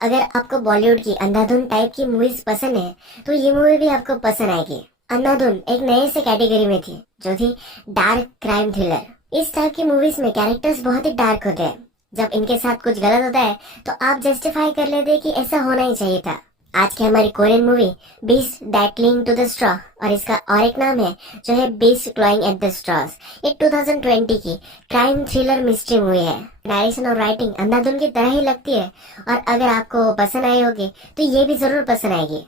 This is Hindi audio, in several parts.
अगर आपको बॉलीवुड की अंधाधुन टाइप की मूवीज पसंद है तो ये मूवी भी आपको पसंद आएगी। अंधाधुन एक नए से कैटेगरी में थी जो थी डार्क क्राइम थ्रिलर। इस टाइप की मूवीज में कैरेक्टर्स बहुत ही डार्क होते हैं। जब इनके साथ कुछ गलत होता है तो आप जस्टिफाई कर लेते हैं कि ऐसा होना ही चाहिए था। आज की हमारी Korean movie beast that cling to the straw, और इसका और एक नाम है जो है beast clawing at the straws. ये 2020 की क्राइम थ्रिलर मिस्ट्री मूवी है। डायरेक्शन और राइटिंग अंधाधुन की तरह ही लगती है, और अगर आपको वो पसंद आई होगी तो ये भी जरूर पसंद आएगी।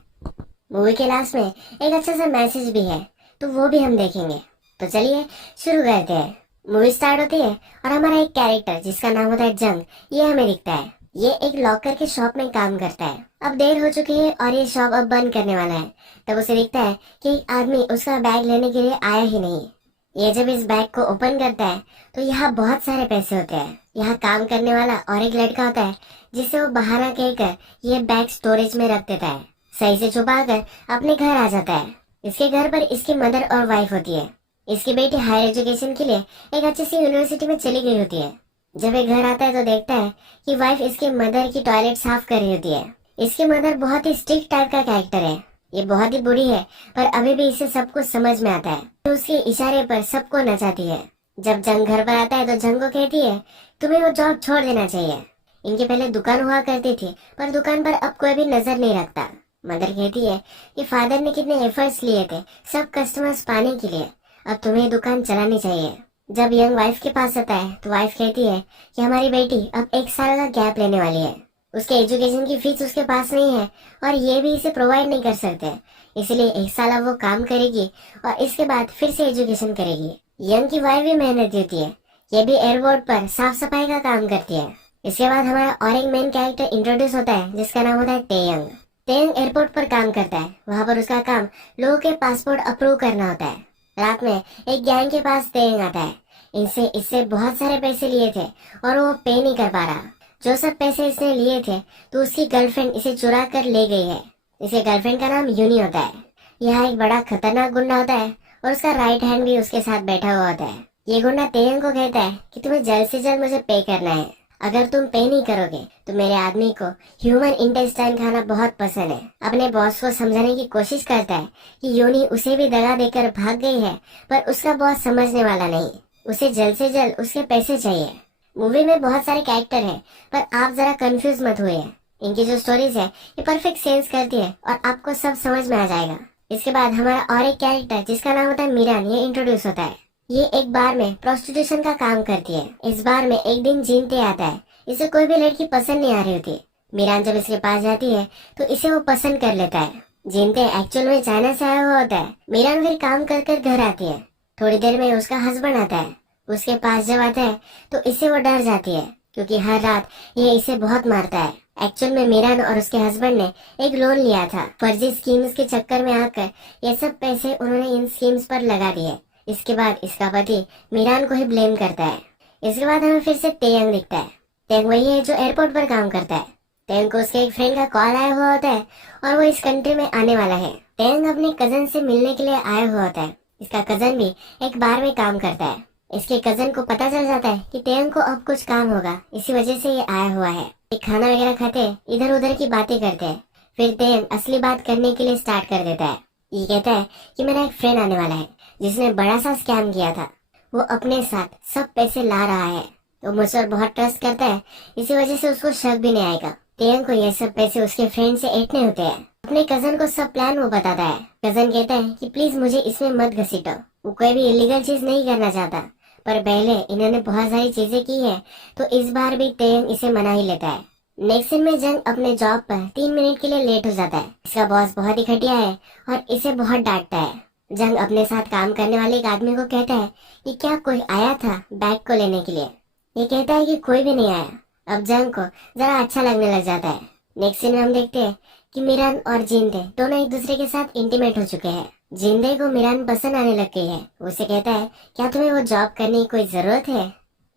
मूवी के लास्ट में एक अच्छा सा मैसेज भी है, तो वो भी हम देखेंगे। तो चलिए शुरू करते हैं। मूवी स्टार्ट होती है और हमारा एक कैरेक्टर जिसका नाम होता है जंग, ये हमें दिखता है। ये एक लॉकर के शॉप में काम करता है। अब देर हो चुकी है और ये शॉप अब बंद करने वाला है। तब उसे दिखता है कि एक आदमी उसका बैग लेने के लिए आया ही नहीं। ये जब इस बैग को ओपन करता है तो यहाँ बहुत सारे पैसे होते हैं। यहाँ काम करने वाला और एक लड़का होता है जिसे वो बहाना कहकर ये बैग स्टोरेज में रख देता है। सही से छुपा कर अपने घर आ जाता है। इसके घर पर इसकी मदर और वाइफ होती है। इसकी बेटी हायर एजुकेशन के लिए एक अच्छी सी यूनिवर्सिटी में चली गई होती है। जब ये घर आता है तो देखता है कि वाइफ इसके मदर की टॉयलेट साफ कर रही होती है। इसकी मदर बहुत ही स्ट्रिक्ट टाइप का कैरेक्टर है। ये बहुत ही बुरी है पर अभी भी इसे सब कुछ समझ में आता है, तो उसके इशारे पर सबको नचाती है। जब जंग घर पर आता है तो जंग को कहती है तुम्हें वो जॉब छोड़ देना चाहिए। इनके पहले दुकान हुआ करती थी पर दुकान पर अब कोई भी नजर नहीं रखता। मदर कहती है कि फादर ने कितने एफर्ट्स लिए थे सब कस्टमर्स पाने के लिए, अब तुम्हें दुकान चलानी चाहिए। जब यंग वाइफ के पास आता है तो वाइफ कहती है कि हमारी बेटी अब 1 साल का गैप लेने वाली है। उसके एजुकेशन की फीस उसके पास नहीं है और ये भी इसे प्रोवाइड नहीं कर सकते, इसलिए 1 साल अब वो काम करेगी और इसके बाद फिर से एजुकेशन करेगी। यंग की वाइफ भी मेहनत होती है। ये भी एयरपोर्ट पर साफ सफाई का काम करती है। इसके बाद हमारा और एक मेन कैरेक्टर इंट्रोड्यूस होता है जिसका नाम होता है तेयंग। तेयंग एयरपोर्ट पर काम करता है। वहाँ पर उसका काम लोगों के पासपोर्ट अप्रूव करना होता है। रात में एक गैंग के पास तेयंग आता है। इनसे इससे बहुत सारे पैसे लिए थे और वो पे नहीं कर पा रहा। जो सब पैसे इसने लिए थे तो उसकी गर्लफ्रेंड इसे चुरा कर ले गई है। इसे गर्लफ्रेंड का नाम यूनी होता है। यह एक बड़ा खतरनाक गुंडा होता है और उसका राइट हैंड भी उसके साथ बैठा हुआ होता है। ये गुंडा तेयंग को कहता है कि तुम्हें जल्द से जल्द मुझे पे करना है। अगर तुम पे नहीं करोगे तो मेरे आदमी को ह्यूमन इंटेस्टाइन खाना बहुत पसंद है। अपने बॉस को समझाने की कोशिश करता है कि यूनी उसे भी दगा देकर भाग गई है, पर उसका बॉस समझने वाला नहीं। उसे जल्द से जल्द उसके पैसे चाहिए। मूवी में बहुत सारे कैरेक्टर हैं, पर आप जरा कंफ्यूज मत हुए। इनकी जो स्टोरीज है ये परफेक्ट सेंस करती है और आपको सब समझ में आ जाएगा। इसके बाद हमारा और एक कैरेक्टर जिसका नाम होता है मीरान, ये इंट्रोड्यूस होता है। ये एक बार में प्रोस्टिट्यूशन का काम करती है। इस बार में एक दिन जीनते आता है। इसे कोई भी लड़की पसंद नहीं आ रही होती। मीरान जब इसके पास जाती है तो इसे वो पसंद कर लेता है। जीनते एक्चुअल में चाइना से आया हुआ होता है। मीरान फिर काम कर कर घर आती है। थोड़ी देर में उसका हस्बैंड आता है। उसके पास जब आता है तो इससे वो डर जाती है क्योंकि हर रात ये इसे बहुत मारता है। एक्चुअल में मीरान और उसके हस्बैंड ने एक लोन लिया था। फर्जी स्कीम्स के चक्कर में आकर ये सब पैसे उन्होंने इन स्कीम्स पर लगा दिए। इसके बाद इसका पति मीरान को ही ब्लेम करता है। इसके बाद हमें फिर से तेयंग दिखता है। तेयंग वही है जो एयरपोर्ट पर काम करता है। तेयंग को उसके एक फ्रेंड का कॉल आया हुआ होता है और वो इस कंट्री में आने वाला है। तेयंग अपने कजन से मिलने के लिए आया हुआ होता है। इसका कजन भी एक बार में काम करता है। इसके कजन को पता चल जाता है कि तेयंग को अब कुछ काम होगा, इसी वजह से ये आया हुआ है। ये खाना वगैरह खाते इधर उधर की बातें करते हैं। फिर तेयंग असली बात करने के लिए स्टार्ट कर देता है। ये कहता है कि मेरा एक फ्रेंड आने वाला है जिसने बड़ा सा स्कैम किया था। वो अपने साथ सब पैसे ला रहा है, तो मुझ पर बहुत ट्रस्ट करता है, इसी वजह से उसको शक भी नहीं आएगा। तेयंग को ये सब पैसे उसके फ्रेंड से ऐंठने होते हैं। अपने कजन को सब प्लान वो बताता है। कजन कहता है कि प्लीज मुझे इसमें मत घसीटो। वो कोई भी इलीगल चीज नहीं करना चाहता, पर पहले इन्होंने बहुत सारी चीजें की है तो इस बार भी तेयंग इसे मना ही लेता है। नेक्स्ट सीन में जंग अपने जॉब पर 3 मिनट के लिए लेट हो जाता है। इसका बॉस बहुत ही घटिया है और इसे बहुत डांटता है। जंग अपने साथ काम करने वाले एक आदमी को कहता है कि क्या कोई आया था बैग को लेने के लिए। ये कहता है कि कोई भी नहीं आया। अब जंग को जरा अच्छा लगने लग जाता है। नेक्स्ट सीन में हम देखते हैं कि मीरान और जिंदे दोनों एक दूसरे के साथ इंटीमेट हो चुके हैं। जिंदे को मीरान पसंद आने लग गई है। उसे कहता है क्या तुम्हें वो जॉब करने की कोई जरूरत है।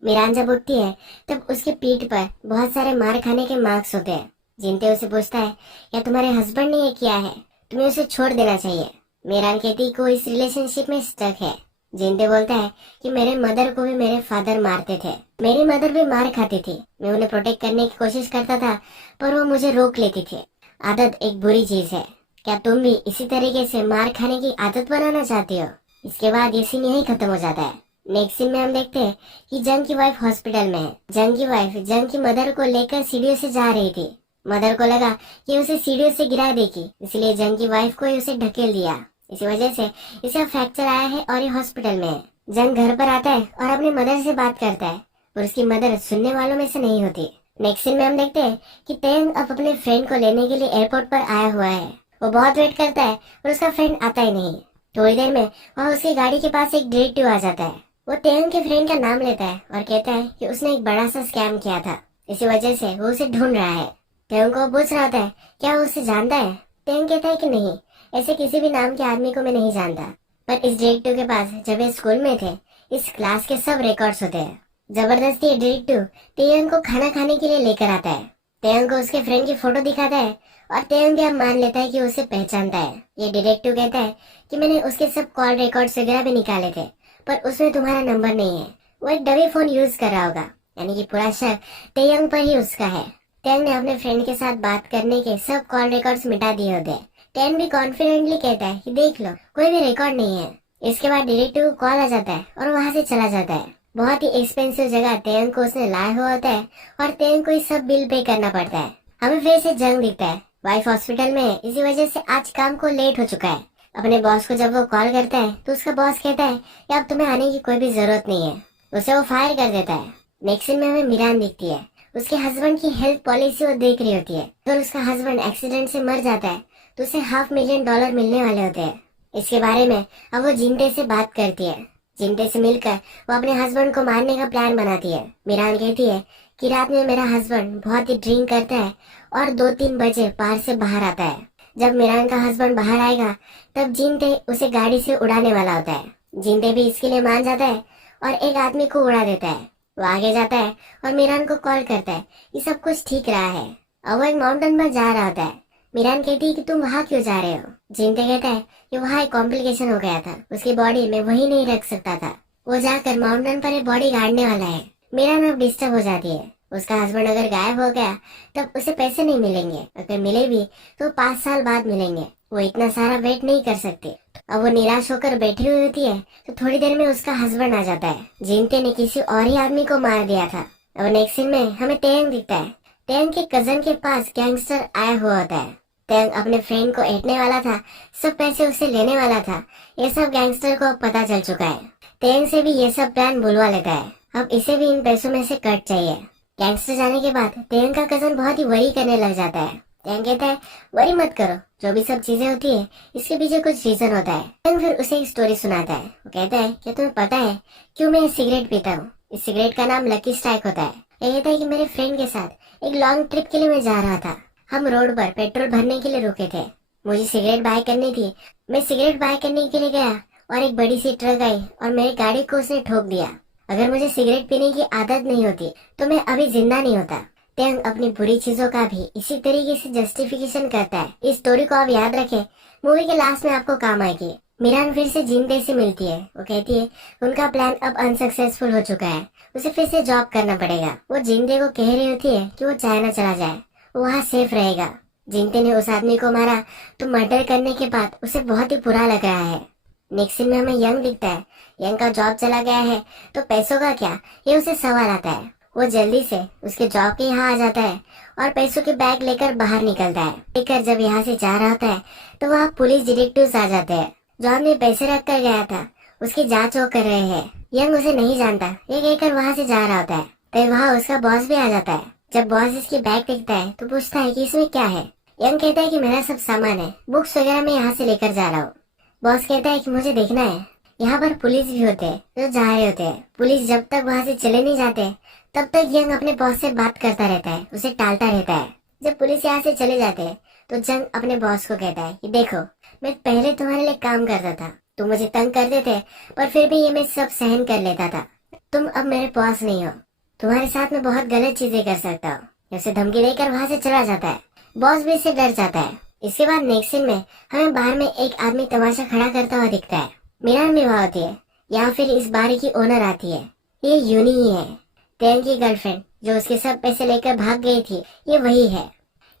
मीरान जब उठती है तब उसके पीठ पर बहुत सारे मार खाने के मार्क्स होते हैं। जिंदे उसे पूछता है क्या तुम्हारे हस्बैंड ने ये किया है, तुम्हें उसे छोड़ देना चाहिए। मीरान कहती को इस रिलेशनशिप में स्टक है। जिंदे बोलता है कि मेरे मदर को भी मेरे फादर मारते थे, मेरी मदर भी मार खाती थी, मैं उन्हें प्रोटेक्ट करने की कोशिश करता था पर वो मुझे रोक लेती थी। आदत एक बुरी चीज है, क्या तुम भी इसी तरीके से मार खाने की आदत बनाना चाहती हो? इसके बाद ये सीन यही खत्म हो जाता है। नेक्स्ट सीन में हम देखते हैं कि जंग की वाइफ हॉस्पिटल में है। जंग की वाइफ जंग की मदर को लेकर सीढ़ियों से जा रही थी। मदर को लगा कि उसे सीढ़ियों से गिरा देगी, इसलिए जंग की वाइफ को ही उसे ढकेल दिया। इसी वजह से इसे फ्रैक्चर आया है और ये हॉस्पिटल में है। जंग घर पर आता है और अपनी मदर से बात करता है और उसकी मदर सुनने वालों में से नहीं होती। नेक्स्ट सीन में हम देखते हैं कि तेंग अब अपने फ्रेंड को लेने के लिए एयरपोर्ट पर आया हुआ है। वो बहुत वेट करता है और उसका फ्रेंड आता ही नहीं। थोड़ी देर में वहाँ उसकी गाड़ी के पास एक डिटेक्टिव आ जाता है। वो तेंग के फ्रेंड का नाम लेता है और कहता है कि उसने एक बड़ा सा स्कैम किया था, इसी वजह से वो उसे ढूंढ रहा है। तेंग को पूछ रहा होता है क्या वो उसे जानता है। तेंग कहता है कि नहीं, ऐसे किसी भी नाम के आदमी को मैं नहीं जानता। पर इस डिटेक्टिव के पास जब ये स्कूल में थे इस क्लास के सब रिकॉर्ड्स होते हैं। जबरदस्ती ये डिटेक्टिव तेयंग को खाना खाने के लिए लेकर आता है। तेयंग को उसके फ्रेंड की फोटो दिखाता है और तेयंग भी अब मान लेता है कि उसे पहचानता है। ये डिटेक्टिव कहता है कि मैंने उसके सब कॉल रिकॉर्ड्स वगैरह भी निकाले थे पर उसमें तुम्हारा नंबर नहीं है। वो एक डमी फोन यूज कर रहा होगा, यानी कि पूरा शक तेयंग पर ही उसका है। तेयंग ने अपने फ्रेंड के साथ बात करने के सब कॉल रिकॉर्ड्स मिटा दिए होते। तेयंग भी कॉन्फिडेंटली कहता है कि देख लो कोई भी रिकॉर्ड नहीं है। इसके बाद डिटेक्टिव को कॉल आ जाता है और वहाँ से चला जाता है। बहुत ही एक्सपेंसिव जगह तेयंग को उसने लाया हुआ होता है और तेयंग को ये सब बिल पे करना पड़ता है। हमें फिर से जंग दिखता है। वाइफ हॉस्पिटल में है, इसी वजह से आज काम को लेट हो चुका है। अपने बॉस को जब वो कॉल करता है तो उसका बॉस कहता है कि अब तुम्हें आने की कोई भी जरूरत नहीं है। उसे वो फायर कर देता है। नेक्स्ट सीन में हमें मीरान दिखती है। उसके हस्बैंड की हेल्थ पॉलिसी वो देख रही होती है। अगर उसका हस्बैंड एक्सीडेंट से मर जाता है तो उसे $500,000 मिलने वाले होते हैं। इसके बारे में अब वो जिंटे से बात करती है। जिंटे से मिलकर वो अपने हस्बैंड को मारने का प्लान बनाती है। मीरान कहती है कि रात में मेरा हस्बैंड बहुत ही ड्रिंक करता है और 2-3 बजे बाहर से बाहर आता है। जब मीरान का हस्बैंड बाहर आएगा तब जिंटे उसे गाड़ी से उड़ाने वाला होता है। जिंटे भी इसके लिए मान जाता है और एक आदमी को उड़ा देता है। वो आगे जाता है और मीरान को कॉल करता है कि सब कुछ ठीक रहा है। अब वो एक माउंटेन पर जा रहा होता है। मीरान कहती है कि तुम वहाँ क्यों जा रहे हो। जिंटे कहता है कि वहाँ एक कॉम्प्लिकेशन हो गया था, उसकी बॉडी में वही नहीं रख सकता था। वो जाकर माउंटेन पर एक बॉडी गाड़ने वाला है। मीरान अब डिस्टर्ब हो जाती है। उसका हस्बैंड अगर गायब हो गया तब उसे पैसे नहीं मिलेंगे, अगर मिले भी तो 5 साल बाद मिलेंगे। वो इतना सारा वेट नहीं कर सकती। अब वो निराश होकर बैठी हुई होती है तो थोड़ी देर में उसका हस्बैंड आ जाता है। जिंटे ने किसी और ही आदमी को मार दिया था। अब नेक्स्ट सीन में हमें तेयंग दिखता है। तेयंग के कजन के पास गैंगस्टर आया हुआ होता है। तेयंग अपने फ्रेंड को ऐंठने वाला था, सब पैसे उससे लेने वाला था। ये सब गैंगस्टर को पता चल चुका है। तेयंग से भी ये सब प्लान बुलवा लेता है। अब इसे भी इन पैसों में से कट चाहिए। गैंगस्टर जाने के बाद तेयंग का कजन बहुत ही वरी करने लग जाता है। तेयंग कहता है वरी मत करो, जो भी सब चीजें होती है इसके पीछे कुछ रीजन होता है। तेयंग फिर उसे एक स्टोरी सुनाता है। वो कहता है कि तुम्हें पता है क्यों मैं सिगरेट पीता हूँ? इस सिगरेट का नाम लकी स्ट्राइक होता है। ये कहता है कि मेरे फ्रेंड के साथ एक लॉन्ग ट्रिप के लिए मैं जा रहा था। हम रोड पर पेट्रोल भरने के लिए रुके थे। मुझे सिगरेट बाय करनी थी। मैं सिगरेट बाय करने के लिए गया और एक बड़ी सी ट्रक आई और मेरी गाड़ी को उसने ठोक दिया। अगर मुझे सिगरेट पीने की आदत नहीं होती तो मैं अभी जिंदा नहीं होता। तेयंग अपनी बुरी चीजों का भी इसी तरीके से जस्टिफिकेशन करता है। इस स्टोरी को आप याद रखें, मूवी के लास्ट में आपको काम आएगी। मीरान फिर से जिंटे से मिलती है। वो कहती है उनका प्लान अब अनसक्सेसफुल हो चुका है, उसे फिर से जॉब करना पड़ेगा। वो जिंटे को कह रही होती है कि वो चाइना चला जाए, वो वहाँ सेफ रहेगा। जिंटे ने उस आदमी को मारा तो मर्डर करने के बाद उसे बहुत ही बुरा लग रहा है। नेक्स्ट सीन में हमें यंग दिखता है। यंग का जॉब चला गया है तो पैसों का क्या, ये उसे सवाल आता है। वो जल्दी से उसके जॉब के यहाँ आ जाता है और पैसों के बैग लेकर बाहर निकलता है। लेकर जब यहाँ से जा रहा होता है तो वहाँ पुलिस डिटेक्टिव्स आ जाते हैं। जॉन ने पैसे रख कर गया था, उसकी जांच वो कर रहे हैं। यंग उसे नहीं जानता, ये कहकर वहाँ से जा रहा होता है। तो वहाँ उसका बॉस भी आ जाता है। जब बॉस इसकी बैग देखता है तो पूछता है कि इसमें क्या है। यंग कहता है कि मेरा सब सामान है, बुक्स वगैरह मैं यहाँ से लेकर जा रहा हूँ। बॉस कहता है कि मुझे देखना है, यहाँ पर पुलिस भी होते हैं जो जा रहे होते हैं। पुलिस जब तक वहाँ से चले नहीं जाते तब तक यंग अपने बॉस से बात करता रहता है, उसे टालता रहता है। जब पुलिस यहाँ से चले जाते हैं तो जंग अपने बॉस को कहता है कि देखो मैं पहले तुम्हारे लिए काम करता था, तुम मुझे तंग करते थे पर फिर भी ये मैं सब सहन कर लेता था। तुम अब मेरे बॉस नहीं हो, तुम्हारे साथ मैं बहुत गलत चीजें कर सकता हूँ। उसे धमकी देकर वहाँ से चला जाता है। बॉस भी इससे डर जाता है। इसके बाद नेक्स्ट सीन में हमें बाहर में एक आदमी तमाशा खड़ा करता हुआ दिखता है। मीरान भी वहाँ होती है। या फिर इस बार की ओनर आती है, ये यूनी ही है। तेन की गर्लफ्रेंड जो उसके सब पैसे लेकर भाग गई थी, ये वही है।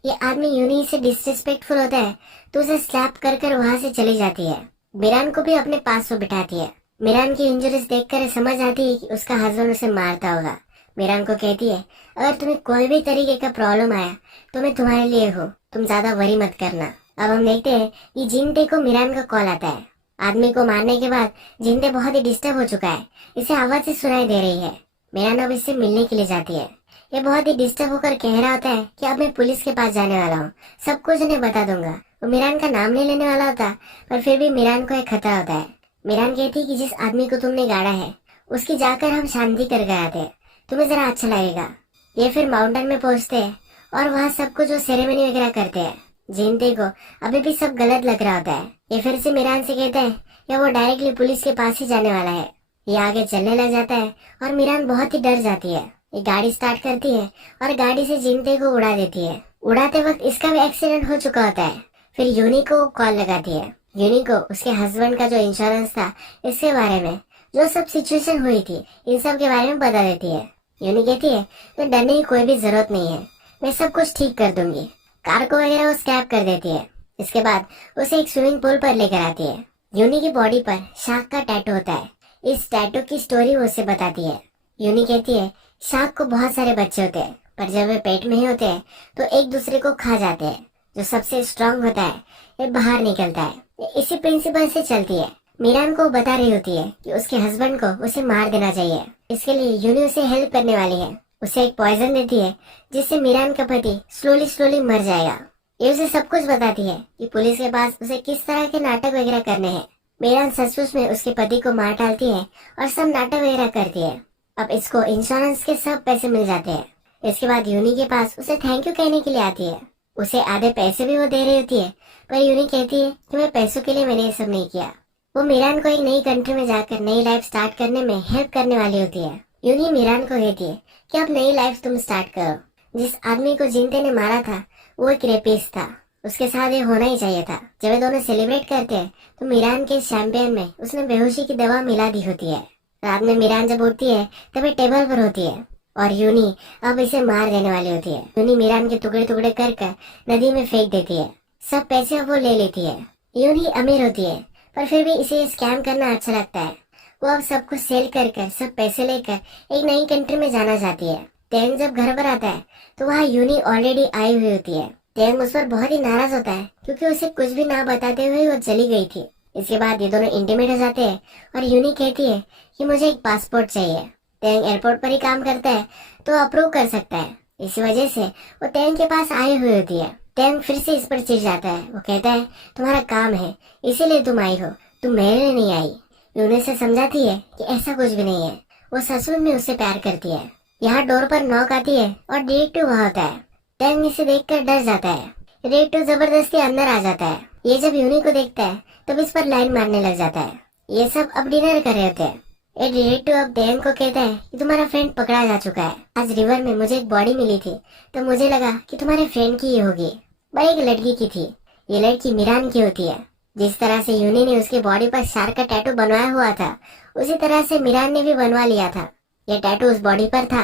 ये आदमी यूनी से डिसरिस्पेक्टफुल होता है तो उसे स्लैप कर कर वहां से चली जाती है। मिरान को भी अपने पास वो बिठाती है। मिरान की इंजरीज देखकर समझ आती है कि उसका हस्बैंड उसे मारता होगा। मिरान को कहती है, अगर तुम्हें कोई भी तरीके का प्रॉब्लम आया तो मैं तुम्हारे लिए हूँ, तुम ज्यादा वरी मत करना। अब हम देखते हैं कि जिंटे को मिरान का कॉल आता है। आदमी को मारने के बाद जिंटे बहुत ही डिस्टर्ब हो चुका है, इसे आवाज से सुनाई दे रही है। मिरान अब इससे मिलने के लिए जाती है। ये बहुत ही डिस्टर्ब होकर कह रहा होता है कि अब मैं पुलिस के पास जाने वाला हूँ, सब कुछ उन्हें बता दूंगा। वो मिरान का नाम नहीं लेने वाला होता, पर फिर भी मिरान को एक खतरा होता है। मिरान कहती है कि जिस आदमी को तुमने गाड़ा है उसकी जाकर हम शांति कर गए थे, तुम्हें जरा अच्छा लगेगा। ये फिर माउंटेन में पहुंचते हैं और वहाँ सब कुछ जो सेरेमनी वगैरह करते हैं। जिनते को अभी भी सब गलत लग रहा होता है। ये फिर से मिरान से कहता है या वो डायरेक्टली पुलिस के पास ही जाने वाला है। ये आगे चलने लग जाता है और मिरान बहुत ही डर जाती है। ये गाड़ी स्टार्ट करती है और गाड़ी से जिंते को उड़ा देती है। उड़ाते वक्त इसका भी एक्सीडेंट हो चुका होता है। फिर यूनी को कॉल लगाती है। यूनी को उसके हस्बैंड का जो इंश्योरेंस था इसके बारे में, जो सब सिचुएशन हुई थी, इन सब के बारे में बता देती है। यूनी कहती है तो डरने की कोई भी जरूरत नहीं है, मैं सब कुछ ठीक कर दूंगी। कार को वगैरह वो स्क्रैप कर देती है। इसके बाद उसे एक स्विमिंग पूल पर लेकर आती है। यूनी की बॉडी पर शार्क का टैटू होता है। इस टैटू की स्टोरी वो उसे बताती है। यूनी कहती है शार्क को बहुत सारे बच्चे होते हैं, पर जब वे पेट में ही होते हैं तो एक दूसरे को खा जाते हैं। जो सबसे स्ट्रांग होता है ये बाहर निकलता है। ये इसी प्रिंसिपल से चलती है। मिरान को बता रही होती है कि उसके हस्बैंड को उसे मार देना चाहिए। इसके लिए यूनी उसे हेल्प करने वाली है। उसे एक पॉइजन देती है जिससे मिरान का पति स्लोली स्लोली मर जाएगा। ये उसे सब कुछ बताती है कि पुलिस के पास उसे किस तरह के नाटक वगैरह करने हैं। मिरान सचमुच में उसके पति को मार डालती है और सब नाटक वगैरह करती है। अब इसको इंश्योरेंस के सब पैसे मिल जाते हैं। इसके बाद यूनी के पास उसे थैंक यू कहने के लिए आती है। उसे आधे पैसे भी वो दे रही होती है, पर यूनी कहती है कि मैं पैसों के लिए मैंने ये सब नहीं किया। वो मिरान को एक नई कंट्री में जाकर नई लाइफ स्टार्ट करने में हेल्प करने वाली होती है। यूनी मिरान को कहती है कि अब नई लाइफ तुम स्टार्ट करो। जिस आदमी को जिंते ने मारा था वो एक रेपिस्ट था, उसके साथ ये होना ही चाहिए था। जब वे दोनों सेलिब्रेट करते हैं तो मिरान के शैंपेन में उसने बेहोशी की दवा मिला दी होती है। रात में मिरान जब उठती है तब ये टेबल पर होती है और यूनी अब इसे मार देने वाली होती है। यूनी मिरान के टुकड़े टुकड़े कर नदी में फेंक देती है। सब पैसे अब वो ले लेती है। यूनी अमीर होती है, पर फिर भी इसे स्कैम करना अच्छा लगता है। वो अब सब कुछ सेल कर सब पैसे लेकर एक नई कंट्री में जाना चाहती है। तेंग जब घर पर आता है तो वहाँ यूनी ऑलरेडी आई हुई होती है। तेंग उस पर बहुत ही नाराज होता है क्योंकि उसे कुछ भी ना बताते हुए वो चली गई थी। इसके बाद ये दोनों इंटीमेट हो जाते हैं और यूनी कहती है कि मुझे एक पासपोर्ट चाहिए। तेंग एयरपोर्ट पर ही काम करता है तो अप्रूव कर सकता है। इसी वजह से वो तेंग के पास आई हुई होती है। तेंग फिर से इस पर चिढ़ जाता है। वो कहता है तुम्हारा काम है इसीलिए तुम आई हो, तुम मेरे लिए नहीं आई। यूनी से समझाती है कि ऐसा कुछ भी नहीं है, वो ससुर में उससे प्यार करती है। यहाँ डोर पर नॉक आती है और डिटेक्टिव वहाँ होता है। टेंग इसे देखकर डर जाता है। डिटेक्टिव जबरदस्ती अंदर आ जाता है। ये जब यूनी को देखता है तब इस पर लाइन मारने लग जाता है। ये सब अब डिनर कर रहे होते हैं। ये डिटेक्टिव अब टेंग को कहता है कि तुम्हारा फ्रेंड पकड़ा जा चुका है। आज रिवर में मुझे एक बॉडी मिली थी तो मुझे लगा कि तुम्हारे फ्रेंड की ही होगी, पर एक लड़की की थी। ये लड़की मिरान की होती है। जिस तरह से यूनी ने उसकी बॉडी पर शार्क का टैटू बनवाया हुआ था उसी तरह से मिरान ने भी बनवा लिया था। ये टैटू उस बॉडी पर था।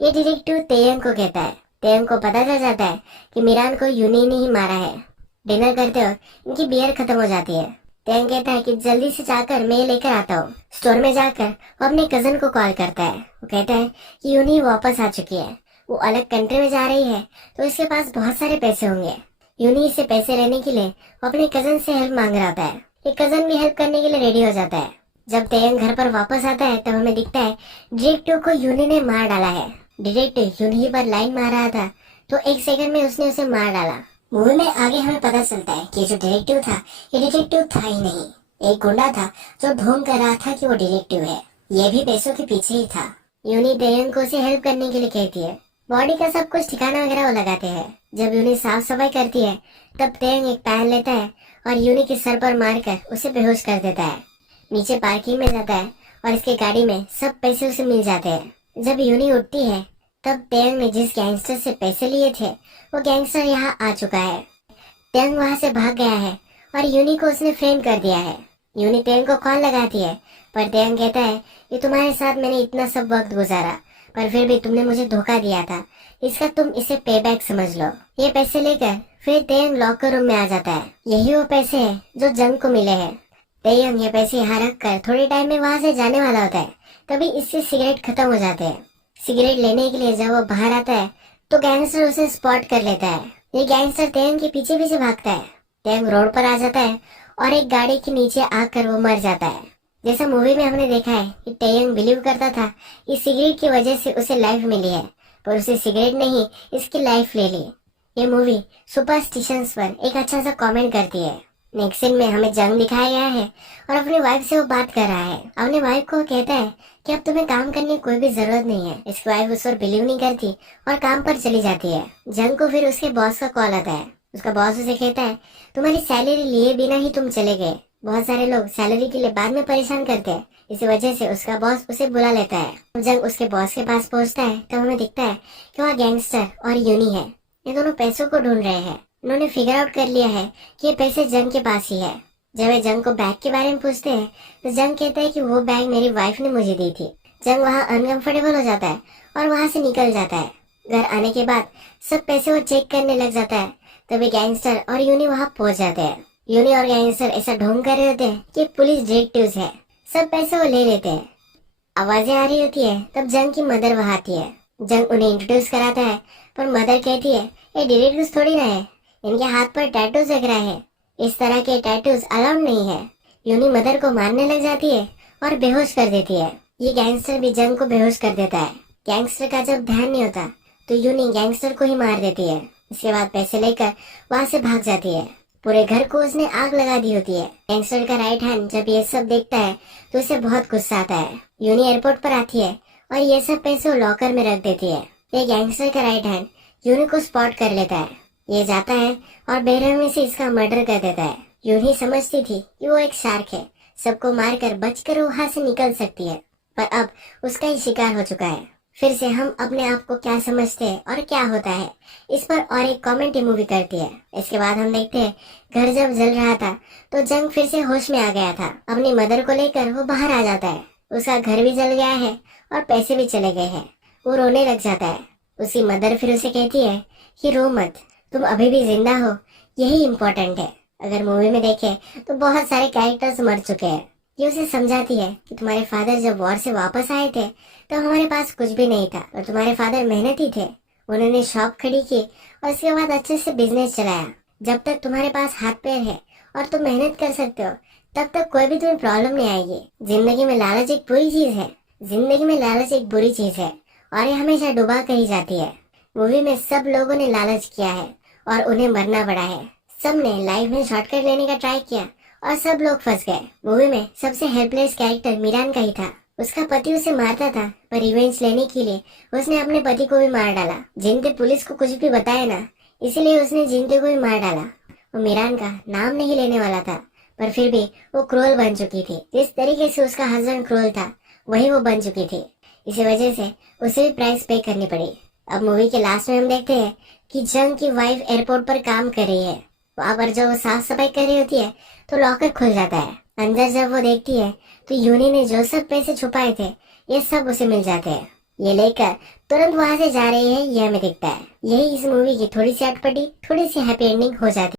ये डिटेक्टिव तेयंग को कहता है। तेयंग को पता चल जाता है कि मिरान को यूनी ने ही मारा है। डिनर करते वक्त इनकी बियर खत्म हो जाती है। तेयंग कहता है कि जल्दी से जाकर मैं लेकर आता हूँ। स्टोर में जाकर वो अपने कजन को कॉल करता है। वो कहता है कि यूनी वापस आ चुकी है, वो अलग कंट्री में जा रही है तो इसके पास बहुत सारे पैसे होंगे। यूनी से पैसे लेने के लिए वो अपने कजन से हेल्प मांग रहा होता है। ये कजन भी हेल्प करने के लिए रेडी हो जाता है। जब तेयंग घर पर वापस आता है तब हमें दिखता है डिटेक्टिव को यूनी ने मार डाला है। डिटेक्टिव यूनी पर लाइन मार रहा था तो एक सेकंड में उसने उसे मार डाला। मूवी में आगे हमें पता चलता है कि जो डिटेक्टिव था ये डिटेक्टिव था ही नहीं, एक गुंडा था जो ढूंढ कर रहा था कि वो डिटेक्टिव है। ये भी पैसों के पीछे ही था। यूनी तेयंग को उसे हेल्प करने के लिए कहती है। बॉडी का सब कुछ ठिकाना वगैरह वो लगाते हैं। जब यूनी साफ सफाई करती है तब तेयंग एक पैन लेता है और यूनी के सर पर मारकर उसे बेहोश कर देता है। नीचे पार्किंग में जाता है और इसके गाड़ी में सब पैसे उसे मिल जाते हैं। जब यूनी उठती है तब तेयंग ने जिस गैंगस्टर से पैसे लिए थे वो गैंगस्टर यहाँ आ चुका है। तेयंग वहाँ से भाग गया है और यूनी को उसने फ्रेम कर दिया है। यूनी तेयंग को कॉल लगाती है पर तेयंग कहता है कि तुम्हारे साथ मैंने इतना सब वक्त गुजारा, पर फिर भी तुमने मुझे धोखा दिया था, इसका तुम इसे पे बैक समझ लो। ये पैसे लेकर फिर तेयंग लॉकर रूम में आ जाता है। यही वो पैसे हैं जो जंग को मिले हैं। तेयंग ये पैसे यहाँ रख कर थोड़े टाइम में वहाँ से जाने वाला होता है, तभी इससे सिगरेट खत्म हो जाते हैं। सिगरेट लेने के लिए जब वो बाहर आता है तो गैंगस्टर उसे स्पॉट कर लेता है। ये गैंगस्टर तेयंग के पीछे पीछे भागता है। तेयंग रोड पर आ जाता है और एक गाड़ी के नीचे आकर वो मर जाता है। जैसा मूवी में हमने देखा है कि तेयंग बिलीव करता था कि सिगरेट की वजह से उसे लाइफ मिली है, पर उसे सिगरेट नहीं इसकी लाइफ ले ली। ये मूवी सुपरस्टिशंस पर एक अच्छा सा कमेंट करती है। नेक्स्ट सीन में हमें जंग दिखाया गया है और अपनी वाइफ से वो बात कर रहा है। अपनी वाइफ को कहता है कि अब तुम्हें काम करने की कोई भी जरूरत नहीं है। इसकी वाइफ उस पर बिलीव नहीं करती और काम पर चली जाती है। जंग को फिर उसके बॉस का कॉल आता है। उसका बॉस उसे कहता है तुम्हारी सैलरी लिए बिना ही तुम चले गए। बहुत सारे लोग सैलरी के लिए बाद में परेशान करते हैं, इसी वजह से उसका बॉस उसे बुला लेता है। जंग उसके बॉस के पास पहुंचता है तब हमें दिखता है कि वहाँ गैंगस्टर और यूनी है। ये दोनों पैसों को ढूंढ रहे हैं। उन्होंने फिगर आउट कर लिया है कि ये पैसे जंग के पास ही है। जब वे जंग को बैग के बारे में पूछते हैं तो जंग कहता है कि वो बैग मेरी वाइफ ने मुझे दी थी। जंग वहाँ अनकंफर्टेबल हो जाता है और वहाँ से निकल जाता है। घर आने के बाद सब पैसे वो चेक करने लग जाता है। तभी गैंगस्टर और यूनी वहाँ पहुँच जाते हैं। यूनी और गैंगस्टर ऐसा ढोंग कर रहे होते हैं कि पुलिस डिटेक्टिव्स है। सब पैसे वो ले लेते हैं। आवाजें आ रही होती है तब जंग की मदर वहाँ आती है। जंग उन्हें इंट्रोड्यूस कराता है पर मदर कहती है ये डिटेक्टिव्स थोड़ी ना है, इनके हाथ पर टैटूज लग रहा है, इस तरह के टैटूज अलाउड नहीं है। यूनी मदर को मारने लग जाती है और बेहोश कर देती है। ये गैंगस्टर भी जंग को बेहोश कर देता है। गैंगस्टर का जब ध्यान नहीं होता तो यूनी गैंगस्टर को ही मार देती है। इसके बाद पैसे लेकर वहाँ से भाग जाती है। पूरे घर को उसने आग लगा दी होती है। गैंगस्टर का राइट हैंड जब ये सब देखता है तो उसे बहुत गुस्सा आता है। यूनी एयरपोर्ट पर आती है और ये सब पैसे वो लॉकर में रख देती है। ये गैंगस्टर का राइट हैंड यूनी को स्पॉट कर लेता है। ये जाता है और बेरहमी से इसका मर्डर कर देता है। यूनी समझती थी कि वो एक शार्क है, सबको मारकर बचकर वहाँ से निकल सकती है, पर अब उसका ही शिकार हो चुका है। फिर से हम अपने आप को क्या समझते हैं और क्या होता है, इस पर और एक कॉमेंट्री मूवी करती है। इसके बाद हम देखते हैं घर जब जल रहा था तो जंग फिर से होश में आ गया था। अपनी मदर को लेकर वो बाहर आ जाता है। उसका घर भी जल गया है और पैसे भी चले गए हैं। वो रोने लग जाता है। उसकी मदर फिर उसे कहती है कि रो मत, तुम अभी भी जिंदा हो, यही इम्पोर्टेंट है। अगर मूवी में देखे तो बहुत सारे कैरेक्टर्स मर चुके हैं। ये उसे समझाती है कि तुम्हारे फादर जब वॉर से वापस आए थे तो हमारे पास कुछ भी नहीं था और तुम्हारे फादर मेहनती थे। उन्होंने शॉप खड़ी की और इसके बाद अच्छे से बिजनेस चलाया। जब तक तुम्हारे पास हाथ पैर है और तुम मेहनत कर सकते हो तब तक कोई भी तुम्हें प्रॉब्लम नहीं आएगी। जिंदगी में लालच एक बुरी चीज है। जिंदगी में लालच एक बुरी चीज है और ये हमेशा डुबा कर ही जाती है। मूवी में सब लोगों ने लालच किया है और उन्हें मरना पड़ा है। सब ने लाइफ में शॉर्टकट लेने का ट्राई किया और सब लोग फंस गए। मूवी में सबसे हेल्पलेस कैरेक्टर मीरान का ही था। उसका पति उसे मारता था पर रिवेंज लेने के लिए उसने अपने पति को भी मार डाला। जिनते पुलिस को कुछ भी बताया ना, इसीलिए उसने जिनते को भी मार डाला। वो मीरान का नाम नहीं लेने वाला था पर फिर भी वो क्रूअल बन चुकी थी। जिस तरीके से उसका हस्बैंड क्रूअल था वही वो बन चुकी थी। इसी वजह से उसे भी प्राइस पे करनी पड़ी। अब मूवी के लास्ट में हम देखते हैं कि जंग की वाइफ एयरपोर्ट पर काम कर रही है। वहाँ पर जब वो साफ सफाई कर रही होती है तो लॉकर खुल जाता है। अंदर जब वो देखती है तो यूनी ने जो सब पैसे छुपाए थे ये सब उसे मिल जाते हैं। ये लेकर तुरंत वहाँ से जा रही है, ये हमें दिखता है। यही इस मूवी की थोड़ी सी अटपटी, थोड़ी सी हैप्पी एंडिंग हो जाती है।